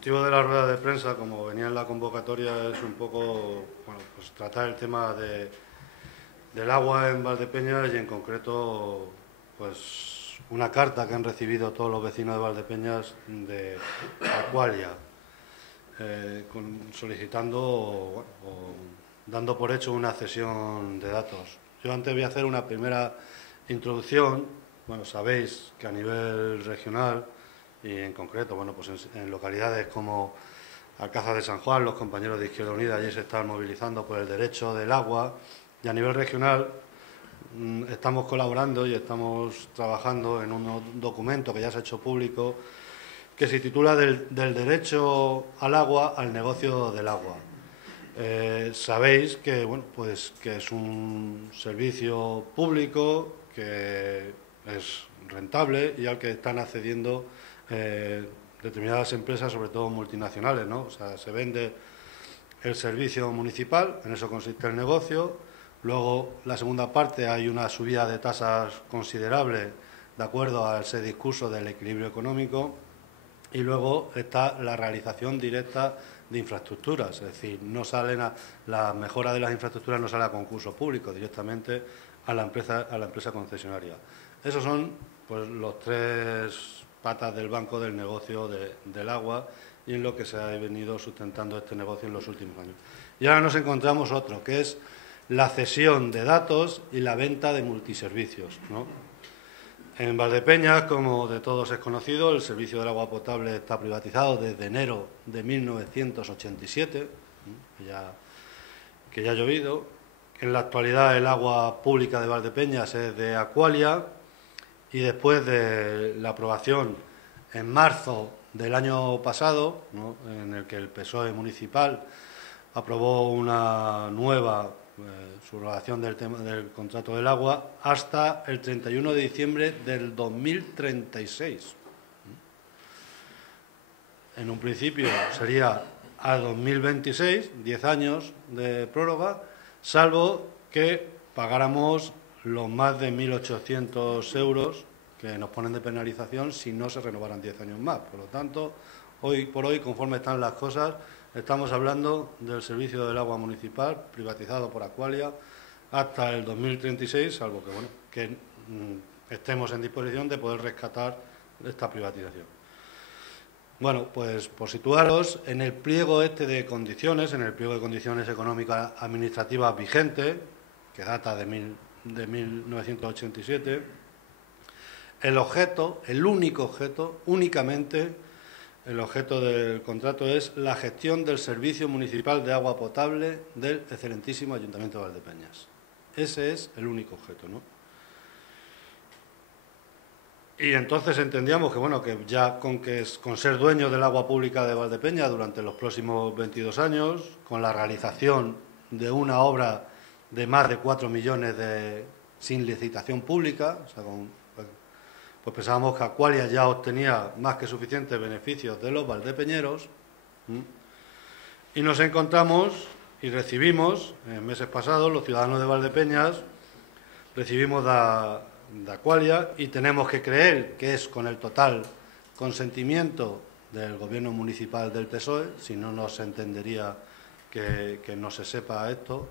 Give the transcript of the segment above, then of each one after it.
motivo de la rueda de prensa, como venía en la convocatoria, es un poco pues tratar el tema del agua en Valdepeñas y en concreto pues una carta que han recibido todos los vecinos de Valdepeñas de Aqualia, solicitando o dando por hecho una cesión de datos. Yo antes voy a hacer una primera introducción. Bueno, sabéis que a nivel regional y en concreto, bueno, pues en localidades como Alcázar de San Juan, los compañeros de Izquierda Unida allí se están movilizando por el derecho del agua, y a nivel regional estamos colaborando y estamos trabajando en un documento que ya se ha hecho público que se titula del derecho al agua al negocio del agua. Sabéis que, bueno, pues que es un servicio público que es rentable y al que están accediendo determinadas empresas, sobre todo multinacionales, ¿no? O sea, se vende el servicio municipal, en eso consiste el negocio. Luego, la segunda parte, hay una subida de tasas considerable de acuerdo a ese discurso del equilibrio económico. Y luego está la realización directa de infraestructuras, es decir, no salen la mejora de las infraestructuras no sale a concurso público, directamente a la empresa concesionaria. Esos son pues los tres patas del banco del negocio del agua y en lo que se ha venido sustentando este negocio en los últimos años. Y ahora nos encontramos otro, que es la cesión de datos y la venta de multiservicios, ¿no? En Valdepeñas, como de todos es conocido, el servicio del agua potable está privatizado desde enero de 1987, que ya ha llovido. En la actualidad el agua pública de Valdepeñas es de Aqualia y después de la aprobación en marzo del año pasado, ¿no?, en el que el PSOE municipal aprobó una nueva subrogación del tema del contrato del agua hasta el 31 de diciembre del 2036. En un principio sería a 2026, 10 años de prórroga, salvo que pagáramos los más de 1.800 euros que nos ponen de penalización si no se renovaran 10 años más. Por lo tanto, hoy por hoy, conforme están las cosas, estamos hablando del servicio del agua municipal privatizado por Aqualia hasta el 2036, salvo que, bueno, que estemos en disposición de poder rescatar esta privatización. Bueno, pues por situaros, en el pliego este de condiciones, en el pliego de condiciones económicas administrativas vigente, que data de 1987, el objeto, el único objeto, únicamente el objeto del contrato es la gestión del servicio municipal de agua potable del excelentísimo Ayuntamiento de Valdepeñas. Ese es el único objeto, ¿no? Y entonces entendíamos que, bueno, que ya con ser dueño del agua pública de Valdepeñas durante los próximos 22 años, con la realización de una obra de más de 4 millones sin licitación pública, o sea, pues pensábamos que Aqualia ya obtenía más que suficientes beneficios de los valdepeñeros, y nos encontramos y recibimos, en meses pasados, los ciudadanos de Valdepeñas, recibimos de Aqualia y tenemos que creer que es con el total consentimiento del gobierno municipal del PSOE, si no, no se entendería que no se sepa esto,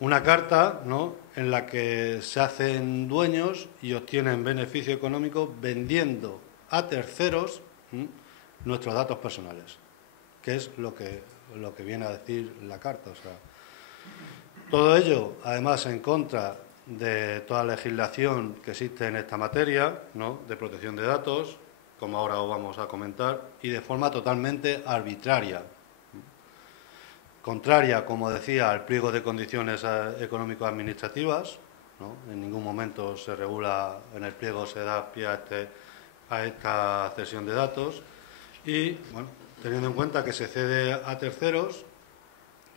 una carta, ¿no?, en la que se hacen dueños y obtienen beneficio económico vendiendo a terceros nuestros datos personales, que es lo que viene a decir la carta. O sea, todo ello, además, en contra de toda la legislación que existe en esta materia, ¿no?, de protección de datos, como ahora os vamos a comentar, y de forma totalmente arbitraria, contraria, como decía, al pliego de condiciones económico-administrativas, ¿no? En ningún momento se regula, en el pliego se da pie a esta cesión de datos y, bueno, teniendo en cuenta que se cede a terceros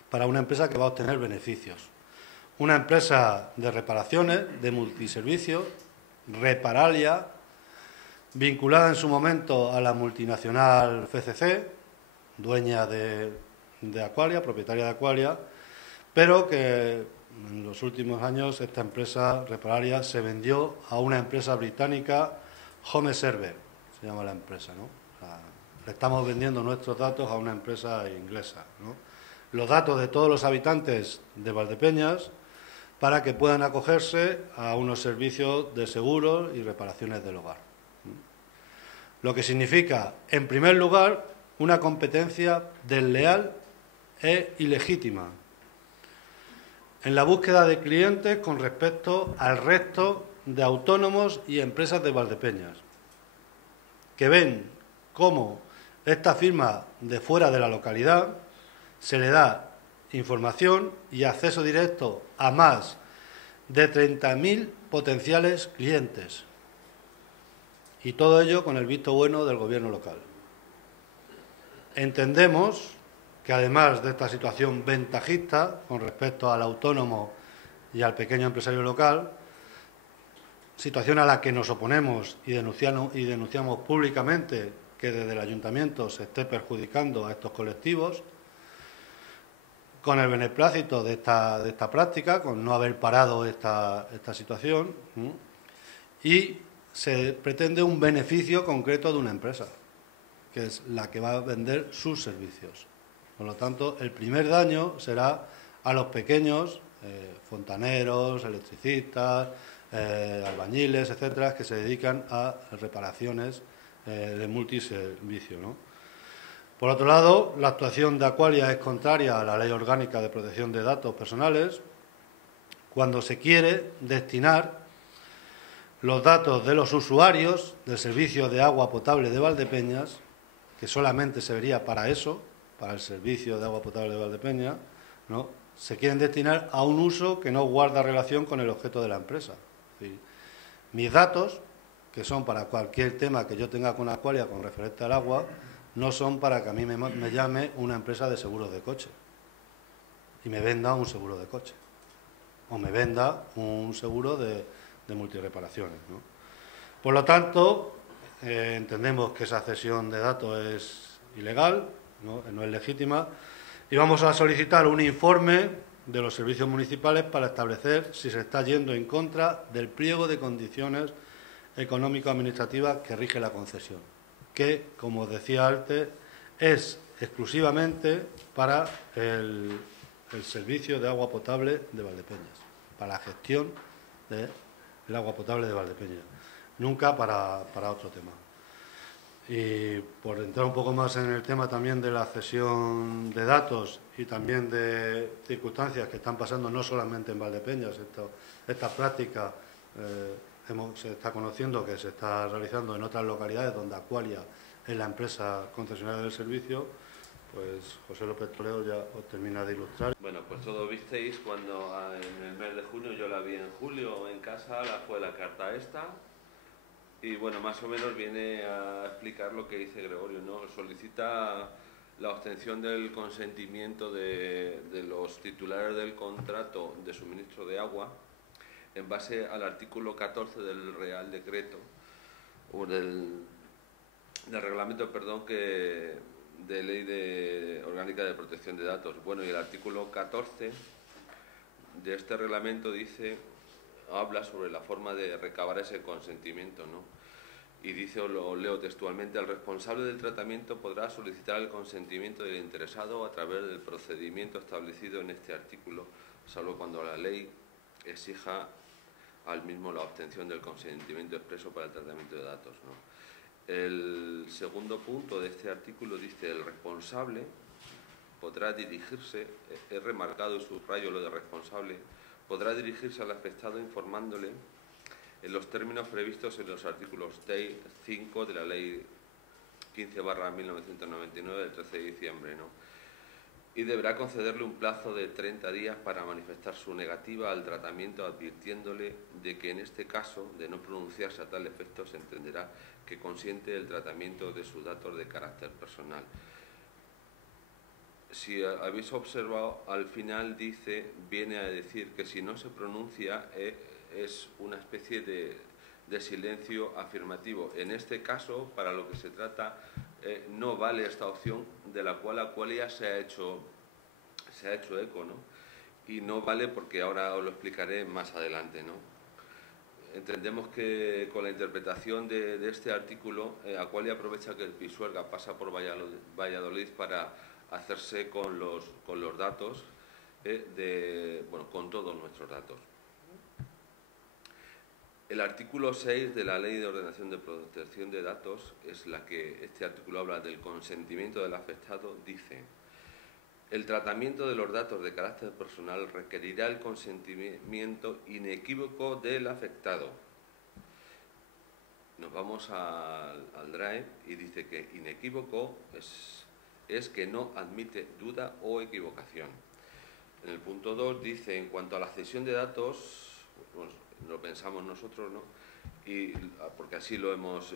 para una empresa que va a obtener beneficios. Una empresa de reparaciones, de multiservicios, Reparalia, vinculada en su momento a la multinacional FCC, dueña de Aqualia, propietaria de Aqualia, pero que en los últimos años esta empresa Reparalia se vendió a una empresa británica, Home Server, se llama la empresa, ¿no? O sea, Le estamos vendiendo nuestros datos a una empresa inglesa, ¿no? Los datos de todos los habitantes de Valdepeñas para que puedan acogerse a unos servicios de seguros y reparaciones del hogar. Lo que significa, en primer lugar, una competencia desleal e ilegítima en la búsqueda de clientes con respecto al resto de autónomos y empresas de Valdepeñas, que ven cómo esta firma de fuera de la localidad se le da información y acceso directo a más de 30.000 potenciales clientes. Y todo ello con el visto bueno del gobierno local. Entendemos que además de esta situación ventajista con respecto al autónomo y al pequeño empresario local, situación a la que nos oponemos y denunciamos públicamente que desde el ayuntamiento se esté perjudicando a estos colectivos, con el beneplácito de esta práctica, con no haber parado esta situación, y se pretende un beneficio concreto de una empresa, que es la que va a vender sus servicios. Por lo tanto, el primer daño será a los pequeños fontaneros, electricistas, albañiles, etcétera, que se dedican a reparaciones de multiservicio, ¿no? Por otro lado, la actuación de Aqualia es contraria a la Ley Orgánica de Protección de Datos Personales cuando se quiere destinar los datos de los usuarios del servicio de agua potable de Valdepeñas, que solamente se vería para eso, para el servicio de agua potable de Valdepeñas, ¿no? Se quieren destinar a un uso que no guarda relación con el objeto de la empresa. ¿Sí? Mis datos, que son para cualquier tema que yo tenga con Aqualia con referente al agua, no son para que a mí me llame una empresa de seguros de coche y me venda un seguro de coche o me venda un seguro de multireparaciones, ¿no? Por lo tanto, entendemos que esa cesión de datos es ilegal, no es legítima, y vamos a solicitar un informe de los servicios municipales para establecer si se está yendo en contra del pliego de condiciones económico-administrativas que rige la concesión, que, como decía antes, es exclusivamente para el servicio de agua potable de Valdepeñas, para la gestión del agua potable de Valdepeñas, nunca para otro tema. Y por entrar un poco más en el tema también de la cesión de datos y también de circunstancias que están pasando no solamente en Valdepeñas, esta práctica se está conociendo que se está realizando en otras localidades donde Aqualia es la empresa concesionaria del servicio, pues José López Toledo ya os termina de ilustrar. Bueno, pues todos visteis cuando en el mes de junio, yo la vi en julio en casa, fue la carta esta, y bueno, más o menos viene a explicar lo que dice Gregorio, ¿no? Solicita la obtención del consentimiento de los titulares del contrato de suministro de agua en base al artículo 14 del Real Decreto, o del reglamento, perdón, de Ley Orgánica de Protección de Datos. Bueno, y el artículo 14 de este reglamento habla sobre la forma de recabar ese consentimiento, ¿no? Y dice, os lo leo textualmente: el responsable del tratamiento podrá solicitar el consentimiento del interesado a través del procedimiento establecido en este artículo, salvo cuando la ley exija al mismo la obtención del consentimiento expreso para el tratamiento de datos, ¿no? El segundo punto de este artículo dice: el responsable podrá dirigirse, he remarcado y subrayo lo de responsable, podrá dirigirse al afectado informándole en los términos previstos en los artículos 5 de la Ley 15/1999 del 13 de diciembre, ¿no? Y deberá concederle un plazo de 30 días para manifestar su negativa al tratamiento, advirtiéndole de que en este caso, de no pronunciarse a tal efecto, se entenderá que consiente el tratamiento de sus datos de carácter personal. Si habéis observado, al final viene a decir que si no se pronuncia es una especie de silencio afirmativo. En este caso, para lo que se trata, no vale esta opción de la cual Aqualia se ha hecho eco, ¿no? Y no vale porque ahora os lo explicaré más adelante, ¿no? entendemos que con la interpretación de este artículo, Aqualia aprovecha que el Pisuerga pasa por Valladolid para hacerse con los datos, con todos nuestros datos. El artículo 6 de la Ley de Ordenación de Protección de Datos, es la que este artículo habla del consentimiento del afectado, dice: el tratamiento de los datos de carácter personal requerirá el consentimiento inequívoco del afectado. Nos vamos al Drive y dice que inequívoco es que no admite duda o equivocación. En el punto 2 dice, en cuanto a la cesión de datos, bueno, lo pensamos nosotros, ¿no? Y porque así lo hemos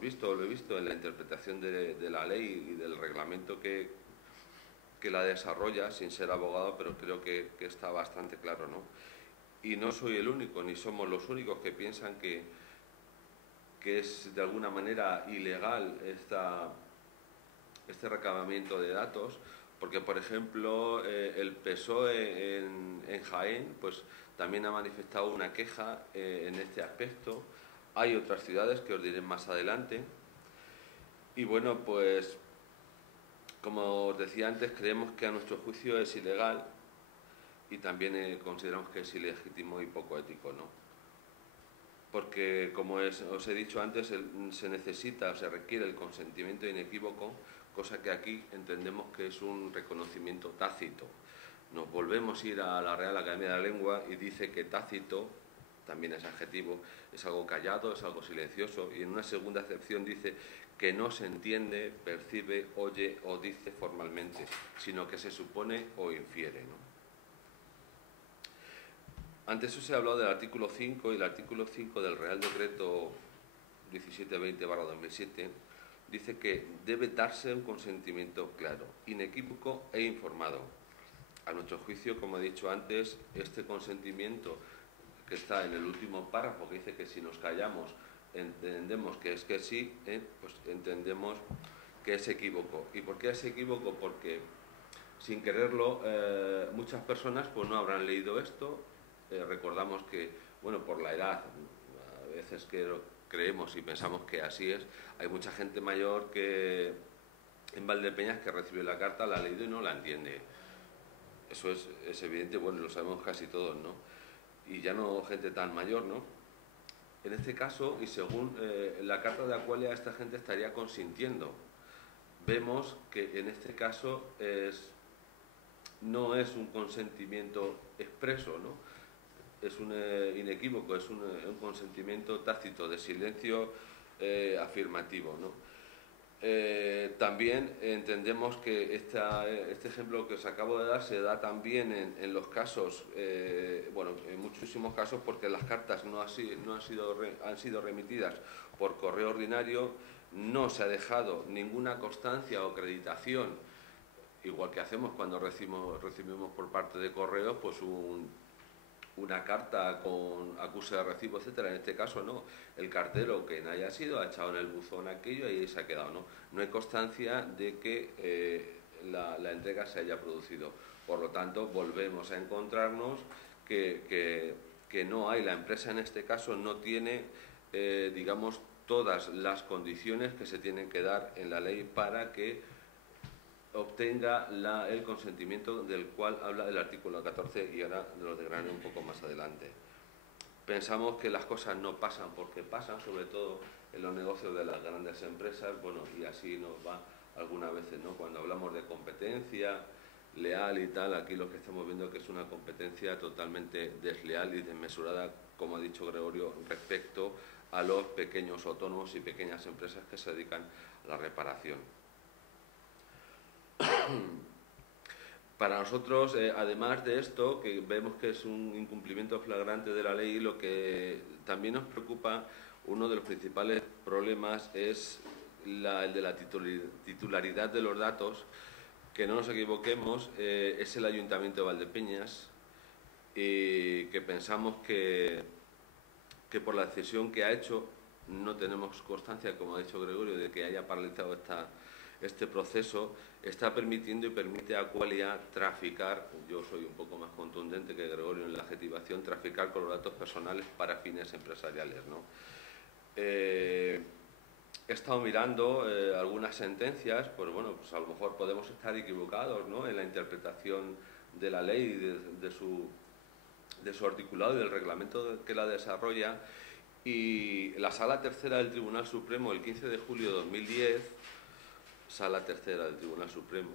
visto, lo he visto en la interpretación de la ley y del reglamento que la desarrolla, sin ser abogado, pero creo que está bastante claro, ¿no? Y no soy el único, ni somos los únicos que piensan que es de alguna manera ilegal este recabamiento de datos, porque, por ejemplo, el PSOE en Jaén pues también ha manifestado una queja en este aspecto. Hay otras ciudades que os diré más adelante. Y bueno, pues como os decía antes, creemos que a nuestro juicio es ilegal y también consideramos que es ilegítimo y poco ético, ¿no? Porque, como os he dicho antes, se necesita o se requiere el consentimiento inequívoco, cosa que aquí entendemos que es un reconocimiento tácito. Nos volvemos a ir a la Real Academia de la Lengua y dice que tácito, también es adjetivo, es algo callado, es algo silencioso, y en una segunda acepción dice que no se entiende, percibe, oye o dice formalmente, sino que se supone o infiere, ¿no? Antes os he hablado del artículo 5, y el artículo 5 del Real Decreto 1720/2007 dice que debe darse un consentimiento claro, inequívoco e informado. A nuestro juicio, como he dicho antes, este consentimiento que está en el último párrafo, que dice que si nos callamos entendemos que es que sí, pues entendemos que es equívoco. ¿Y por qué es equívoco? Porque sin quererlo muchas personas pues no habrán leído esto. Recordamos que, bueno, por la edad, a veces creemos y pensamos que así es. Hay mucha gente mayor que en Valdepeñas que recibe la carta, la ha leído y no la entiende. Eso es evidente, bueno, lo sabemos casi todos, ¿no? Y ya no gente tan mayor, ¿no? En este caso, y según la carta de Aqualia, esta gente estaría consintiendo. Vemos que en este caso no es un consentimiento expreso, ¿no? Es un inequívoco, es un consentimiento tácito, de silencio afirmativo, ¿no? También entendemos que este ejemplo que os acabo de dar se da también en los casos, bueno, en muchísimos casos, porque las cartas han sido remitidas por correo ordinario, no se ha dejado ninguna constancia o acreditación, igual que hacemos cuando recibimos por parte de correos pues una carta con acuse de recibo, etcétera. En este caso no, el cartero, quien haya sido, ha echado en el buzón aquello y ahí se ha quedado, ¿no? No hay constancia de que la entrega se haya producido. Por lo tanto, volvemos a encontrarnos que no hay, la empresa en este caso no tiene, digamos, todas las condiciones que se tienen que dar en la ley para que obtenga el consentimiento del cual habla el artículo 14, y ahora lo desgranaré un poco más adelante. Pensamos que las cosas no pasan porque pasan, sobre todo en los negocios de las grandes empresas, bueno, y así nos va algunas veces, ¿no? Cuando hablamos de competencia leal y tal, aquí lo que estamos viendo es que es una competencia totalmente desleal y desmesurada, como ha dicho Gregorio, respecto a los pequeños autónomos y pequeñas empresas que se dedican a la reparación. Para nosotros, además de esto, que vemos que es un incumplimiento flagrante de la ley, lo que también nos preocupa, uno de los principales problemas es el de la titularidad de los datos. Que no nos equivoquemos, es el Ayuntamiento de Valdepeñas, y que pensamos que por la decisión que ha hecho, no tenemos constancia, como ha dicho Gregorio, de que haya paralizado este proceso está permitiendo y permite a Qualia traficar, yo soy un poco más contundente que Gregorio en la adjetivación, traficar con los datos personales para fines empresariales, ¿no? He estado mirando algunas sentencias, pues bueno, pues a lo mejor podemos estar equivocados, ¿no?, en la interpretación de la ley, de su articulado y del reglamento que la desarrolla. Y la Sala Tercera del Tribunal Supremo, el 15 de julio de 2010, Sala Tercera del Tribunal Supremo,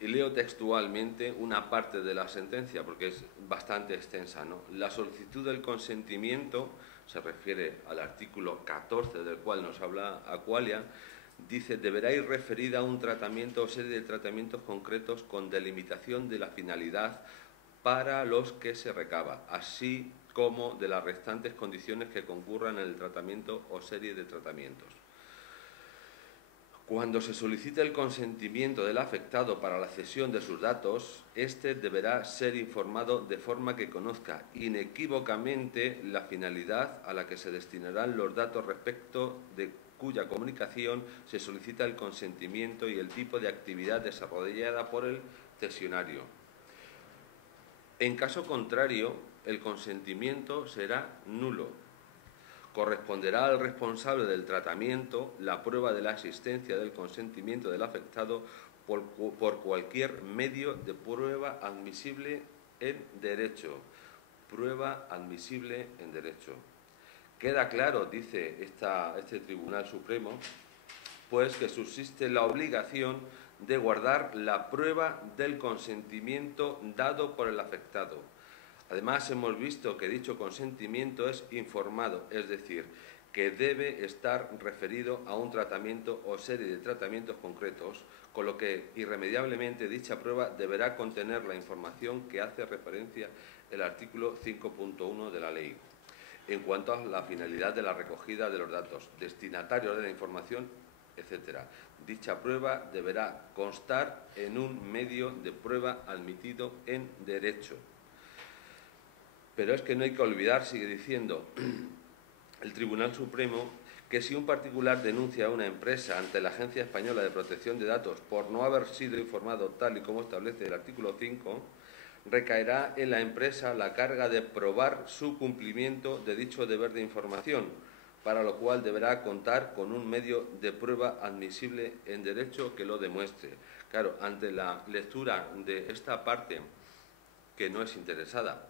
y leo textualmente una parte de la sentencia porque es bastante extensa, ¿no? La solicitud del consentimiento, se refiere al artículo 14 del cual nos habla Qualia, dice: deberá ir referida a un tratamiento o serie de tratamientos concretos con delimitación de la finalidad para los que se recaba, así como de las restantes condiciones que concurran en el tratamiento o serie de tratamientos. Cuando se solicite el consentimiento del afectado para la cesión de sus datos, éste deberá ser informado de forma que conozca inequívocamente la finalidad a la que se destinarán los datos respecto de cuya comunicación se solicita el consentimiento y el tipo de actividad desarrollada por el cesionario. En caso contrario, el consentimiento será nulo. Corresponderá al responsable del tratamiento la prueba de la existencia del consentimiento del afectado por cualquier medio de prueba admisible en derecho. Prueba admisible en derecho. Queda claro, dice este Tribunal Supremo, pues que subsiste la obligación de guardar la prueba del consentimiento dado por el afectado. Además, hemos visto que dicho consentimiento es informado, es decir, que debe estar referido a un tratamiento o serie de tratamientos concretos, con lo que irremediablemente dicha prueba deberá contener la información que hace referencia el artículo 5.1 de la ley. En cuanto a la finalidad de la recogida de los datos, destinatarios de la información, etc. Dicha prueba deberá constar en un medio de prueba admitido en derecho. Pero es que no hay que olvidar, sigue diciendo el Tribunal Supremo, que si un particular denuncia a una empresa ante la Agencia Española de Protección de Datos por no haber sido informado tal y como establece el artículo 5, recaerá en la empresa la carga de probar su cumplimiento de dicho deber de información, para lo cual deberá contar con un medio de prueba admisible en derecho que lo demuestre. Claro, ante la lectura de esta parte, que no es interesada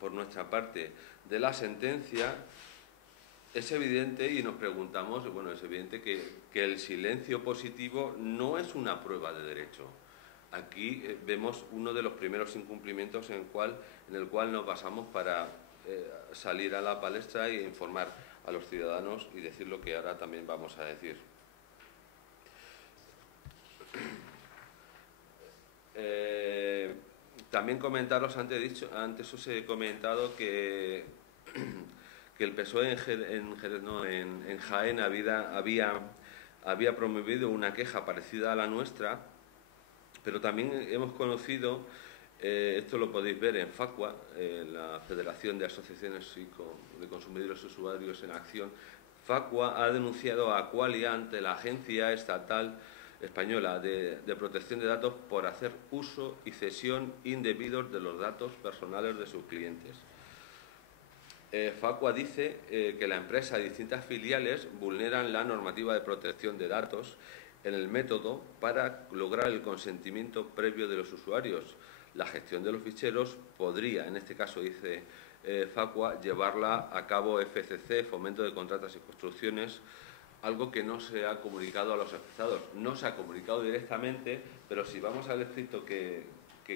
por nuestra parte, de la sentencia, es evidente, y nos preguntamos, bueno, es evidente que el silencio positivo no es una prueba de derecho. Aquí vemos uno de los primeros incumplimientos en el cual nos basamos para salir a la palestra e informar a los ciudadanos y decir lo que ahora también vamos a decir. También comentaros, antes os he comentado que el PSOE en Jaén había promovido una queja parecida a la nuestra, pero también hemos conocido, esto lo podéis ver en FACUA, la Federación de Asociaciones de Consumidores y Usuarios en Acción. FACUA ha denunciado a Qualia ante la Agencia Estatal Española de Protección de Datos por hacer uso y cesión indebidos de los datos personales de sus clientes. FACUA dice que la empresa y distintas filiales vulneran la normativa de protección de datos en el método para lograr el consentimiento previo de los usuarios. La gestión de los ficheros podría, en este caso dice FACUA, llevarla a cabo FCC, Fomento de Contratas y Construcciones, algo que no se ha comunicado a los afectados. No se ha comunicado directamente, pero si vamos al escrito que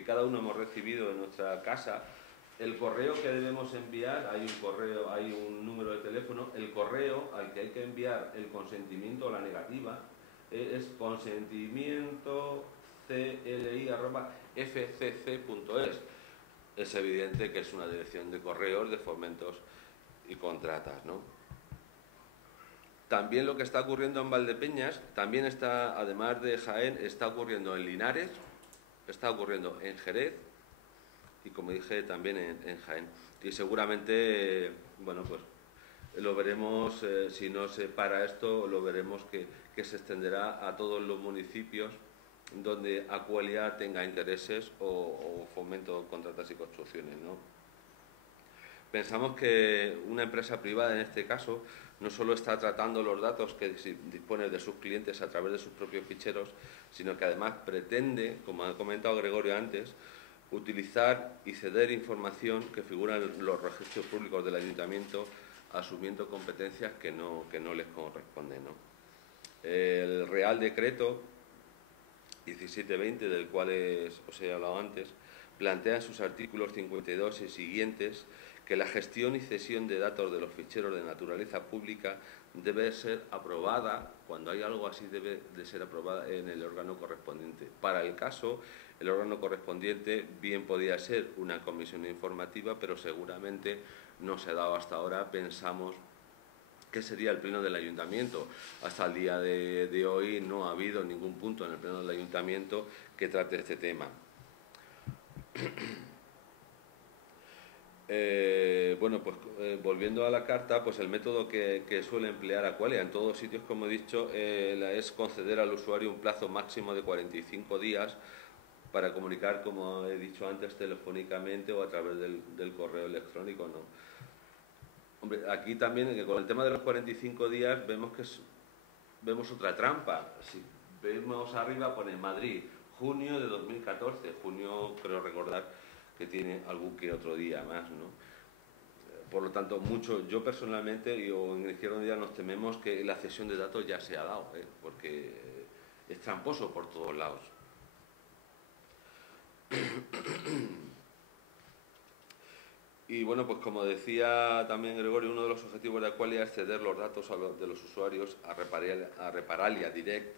cada uno hemos recibido en nuestra casa, el correo que debemos enviar, hay un número de teléfono, el correo al que hay que enviar el consentimiento o la negativa es consentimientocli@fcc.es. Es evidente que es una dirección de correos de fomentos y contratas, ¿no? También lo que está ocurriendo en Valdepeñas, también está, además de Jaén, está ocurriendo en Linares, está ocurriendo en Jerez y, como dije, también en Jaén. Y seguramente, bueno, pues lo veremos, si no se para esto, lo veremos que se extenderá a todos los municipios donde Aqualia tenga intereses o fomento contratas y construcciones, ¿no? Pensamos que una empresa privada, en este caso, no solo está tratando los datos que dispone de sus clientes a través de sus propios ficheros, sino que además pretende, como ha comentado Gregorio antes, utilizar y ceder información que figura en los registros públicos del ayuntamiento, asumiendo competencias que no les corresponden, ¿no? El Real Decreto 1720, del cual os he hablado antes, plantea en sus artículos 52 y siguientes que la gestión y cesión de datos de los ficheros de naturaleza pública debe ser aprobada, cuando hay algo así debe de ser aprobada en el órgano correspondiente. Para el caso, el órgano correspondiente bien podía ser una comisión informativa, pero seguramente no se ha dado hasta ahora. Pensamos que sería el pleno del ayuntamiento. Hasta el día de hoy no ha habido ningún punto en el pleno del ayuntamiento que trate este tema. Bueno, pues volviendo a la carta, pues el método que suele emplear Aqualia en todos sitios, como he dicho, es conceder al usuario un plazo máximo de 45 días para comunicar, como he dicho antes, telefónicamente o a través del correo electrónico, ¿no? Hombre, aquí también, con el tema de los 45 días, vemos otra trampa. Si vemos arriba, pone Madrid, junio de 2014, junio, creo recordar, que tiene algún que otro día más, ¿no? Por lo tanto, yo personalmente o en Izquierda Unida nos tememos que la cesión de datos ya se ha dado, porque es tramposo por todos lados. Y bueno, pues como decía también Gregorio, uno de los objetivos de Aqualia es ceder los datos de los usuarios a Reparalia Direct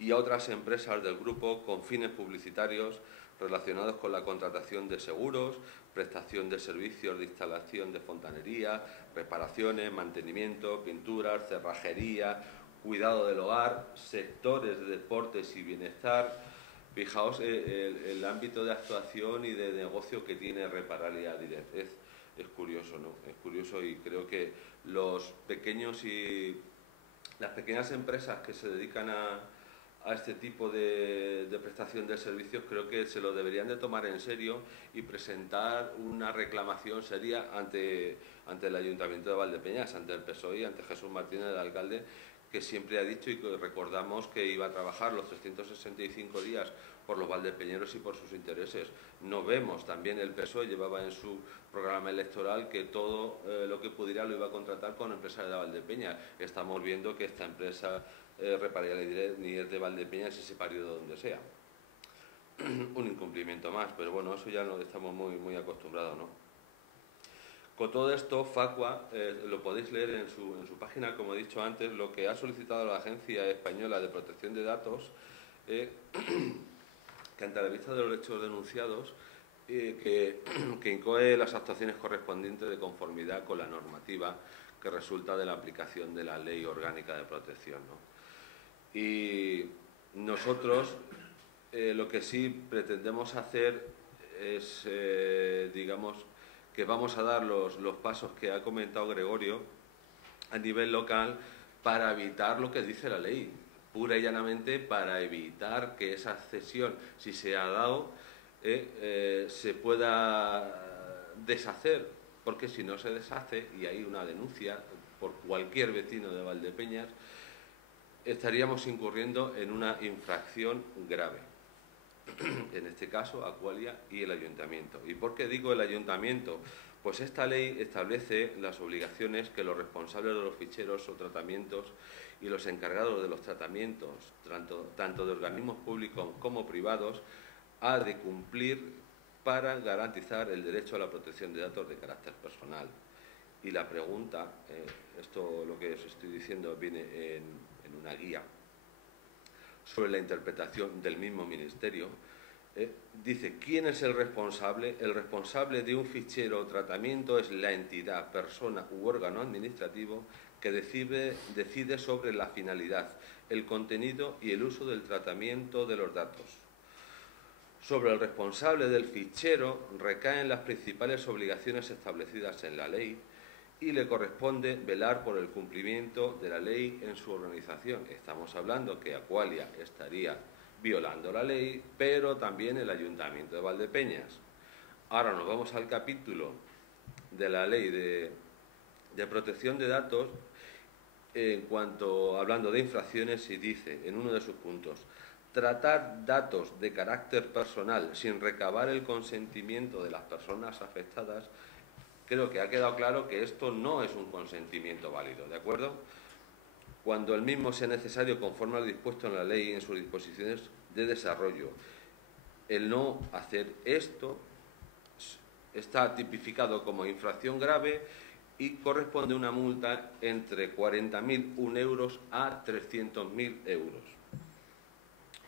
y a otras empresas del grupo con fines publicitarios relacionados con la contratación de seguros, prestación de servicios de instalación de fontanería, reparaciones, mantenimiento, pinturas, cerrajería, cuidado del hogar, sectores de deportes y bienestar. Fijaos el ámbito de actuación y de negocio que tiene Reparalia Direct. Es curioso, ¿no? Es curioso, y creo que los pequeños y las pequeñas empresas que se dedican a este tipo de prestación de servicios, creo que se lo deberían de tomar en serio y presentar una reclamación seria ante el Ayuntamiento de Valdepeñas, ante el PSOE y ante Jesús Martínez, el alcalde, que siempre ha dicho y que recordamos que iba a trabajar los 365 días por los valdepeñeros y por sus intereses. No vemos, también el PSOE llevaba en su programa electoral que todo lo que pudiera lo iba a contratar con empresas de Valdepeñas. Estamos viendo que esta empresa Reparalia Direct ni es de Valdepeñas y se parió de donde sea. Un incumplimiento más, pero bueno, eso ya no estamos muy acostumbrados, ¿no? Con todo esto, Facua, lo podéis leer en su página, como he dicho antes, lo que ha solicitado la Agencia Española de Protección de Datos, que ante la vista de los hechos denunciados, que incoe las actuaciones correspondientes de conformidad con la normativa que resulta de la aplicación de la Ley Orgánica de Protección, ¿no? Y nosotros lo que sí pretendemos hacer es, digamos, que vamos a dar los pasos que ha comentado Gregorio a nivel local para evitar lo que dice la ley, pura y llanamente para evitar que esa cesión, si se ha dado, se pueda deshacer, porque si no se deshace y hay una denuncia por cualquier vecino de Valdepeñas, estaríamos incurriendo en una infracción grave. En este caso, Aqualia y el ayuntamiento. ¿Y por qué digo el ayuntamiento? Pues esta ley establece las obligaciones que los responsables de los ficheros o tratamientos y los encargados de los tratamientos, tanto de organismos públicos como privados, ha de cumplir para garantizar el derecho a la protección de datos de carácter personal. Y la pregunta, esto lo que os estoy diciendo viene en una guía sobre la interpretación del mismo Ministerio, dice, ¿quién es el responsable? El responsable de un fichero o tratamiento es la entidad, persona u órgano administrativo que decide sobre la finalidad, el contenido y el uso del tratamiento de los datos. Sobre el responsable del fichero recaen las principales obligaciones establecidas en la ley y le corresponde velar por el cumplimiento de la ley en su organización. Estamos hablando que Aqualia estaría violando la ley, pero también el Ayuntamiento de Valdepeñas. Ahora nos vamos al capítulo de la ley de protección de datos, en cuanto hablando de infracciones, y dice en uno de sus puntos: tratar datos de carácter personal sin recabar el consentimiento de las personas afectadas. Creo que ha quedado claro que esto no es un consentimiento válido, ¿de acuerdo? Cuando el mismo sea necesario conforme a lo dispuesto en la ley y en sus disposiciones de desarrollo. El no hacer esto está tipificado como infracción grave y corresponde una multa entre 40.001 euros a 300.000 euros.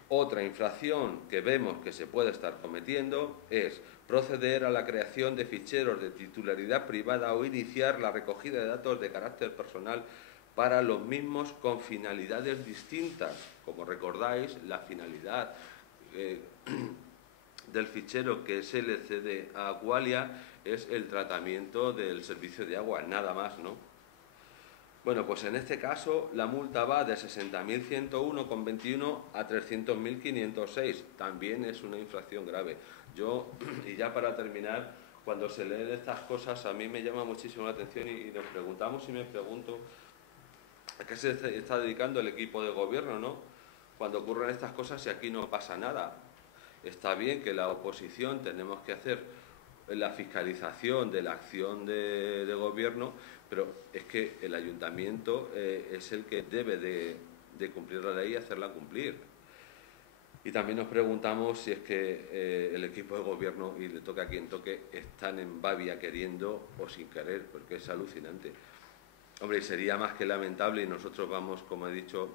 Otra infracción que vemos que se puede estar cometiendo es proceder a la creación de ficheros de titularidad privada o iniciar la recogida de datos de carácter personal para los mismos con finalidades distintas. Como recordáis, la finalidad del fichero que se le cede a Aqualia es el tratamiento del servicio de agua, nada más, ¿no? Bueno, pues en este caso la multa va de 60.101,21 a 300.506. También es una infracción grave. Y ya para terminar, cuando se leen estas cosas a mí me llama muchísimo la atención y nos preguntamos y me pregunto a qué se está dedicando el equipo de gobierno, ¿no? Cuando ocurren estas cosas y aquí no pasa nada. Está bien que la oposición tenemos que hacer la fiscalización de la acción de gobierno, pero es que el ayuntamiento es el que debe de cumplir la ley y hacerla cumplir. Y también nos preguntamos si es que el equipo de gobierno, y le toque a quien toque, están en babia queriendo o sin querer, porque es alucinante. Hombre, sería más que lamentable, y nosotros vamos, como he dicho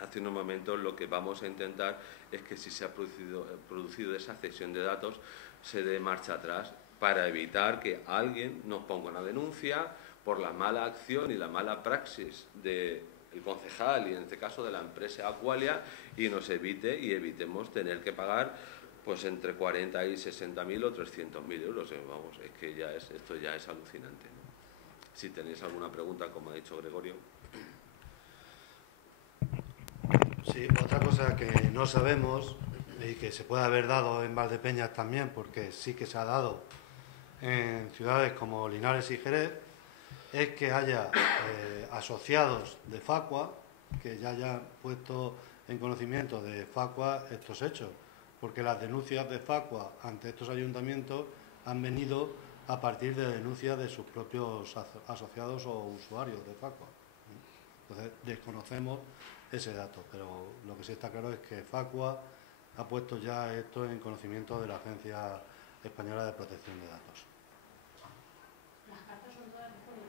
hace unos momentos, lo que vamos a intentar es que si se ha producido esa cesión de datos, se dé marcha atrás para evitar que alguien nos ponga una denuncia por la mala acción y la mala praxis del concejal y en este caso de la empresa Aqualia, y nos evitemos tener que pagar pues entre 40 y 60.000 o 300.000 euros. Vamos, es que esto ya es alucinante, ¿no? Si tenéis alguna pregunta, como ha dicho Gregorio. Sí, otra cosa que no sabemos y que se puede haber dado en Valdepeñas también, porque sí que se ha dado en ciudades como Linares y Jerez, es que haya asociados de Facua que ya hayan puesto en conocimiento de Facua estos hechos, porque las denuncias de Facua ante estos ayuntamientos han venido a partir de denuncias de sus propios asociados o usuarios de Facua. Entonces desconocemos ese dato, pero lo que sí está claro es que Facua ha puesto ya esto en conocimiento de la Agencia Española de Protección de Datos. ¿Las cartas son todas de junio?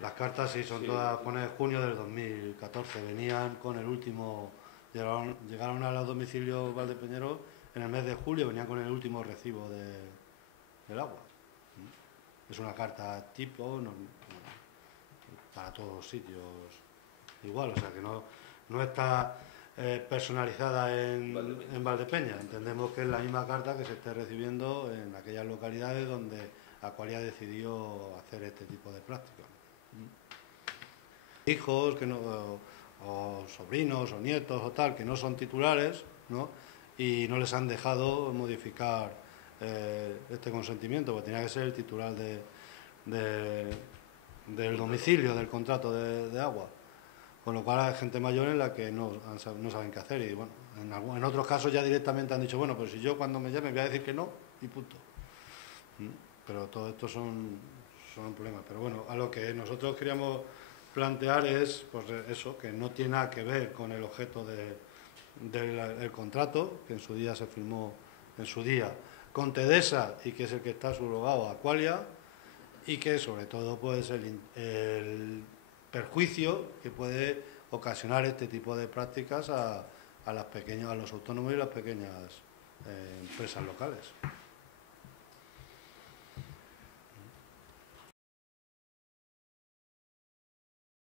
Las cartas sí son todas, pone junio del 2014, venían con el último, llegaron a los domicilios valdepeñeros en el mes de julio, venían con el último recibo del agua. Es una carta tipo, para todos los sitios igual, o sea que no está personalizada en Valdepeñas. Entendemos que es la misma carta que se esté recibiendo en aquellas localidades donde Aqualia decidió hacer este tipo de prácticas. Hijos que no, o sobrinos o nietos o tal que no son titulares, ¿no? Y no les han dejado modificar este consentimiento, porque tenía que ser el titular del domicilio del contrato de agua. Con lo cual hay gente mayor en la que no saben qué hacer, y bueno, en otros casos ya directamente han dicho, bueno, pues si yo cuando me llame voy a decir que no y punto. Pero todo esto son problemas. Pero bueno, a lo que nosotros queríamos plantear es pues eso, que no tiene nada que ver con el objeto del contrato, que en su día se firmó con Tedesa y que es el que está subrogado a Aqualia, y que sobre todo pues el perjuicio que puede ocasionar este tipo de prácticas a los autónomos y las pequeñas empresas locales.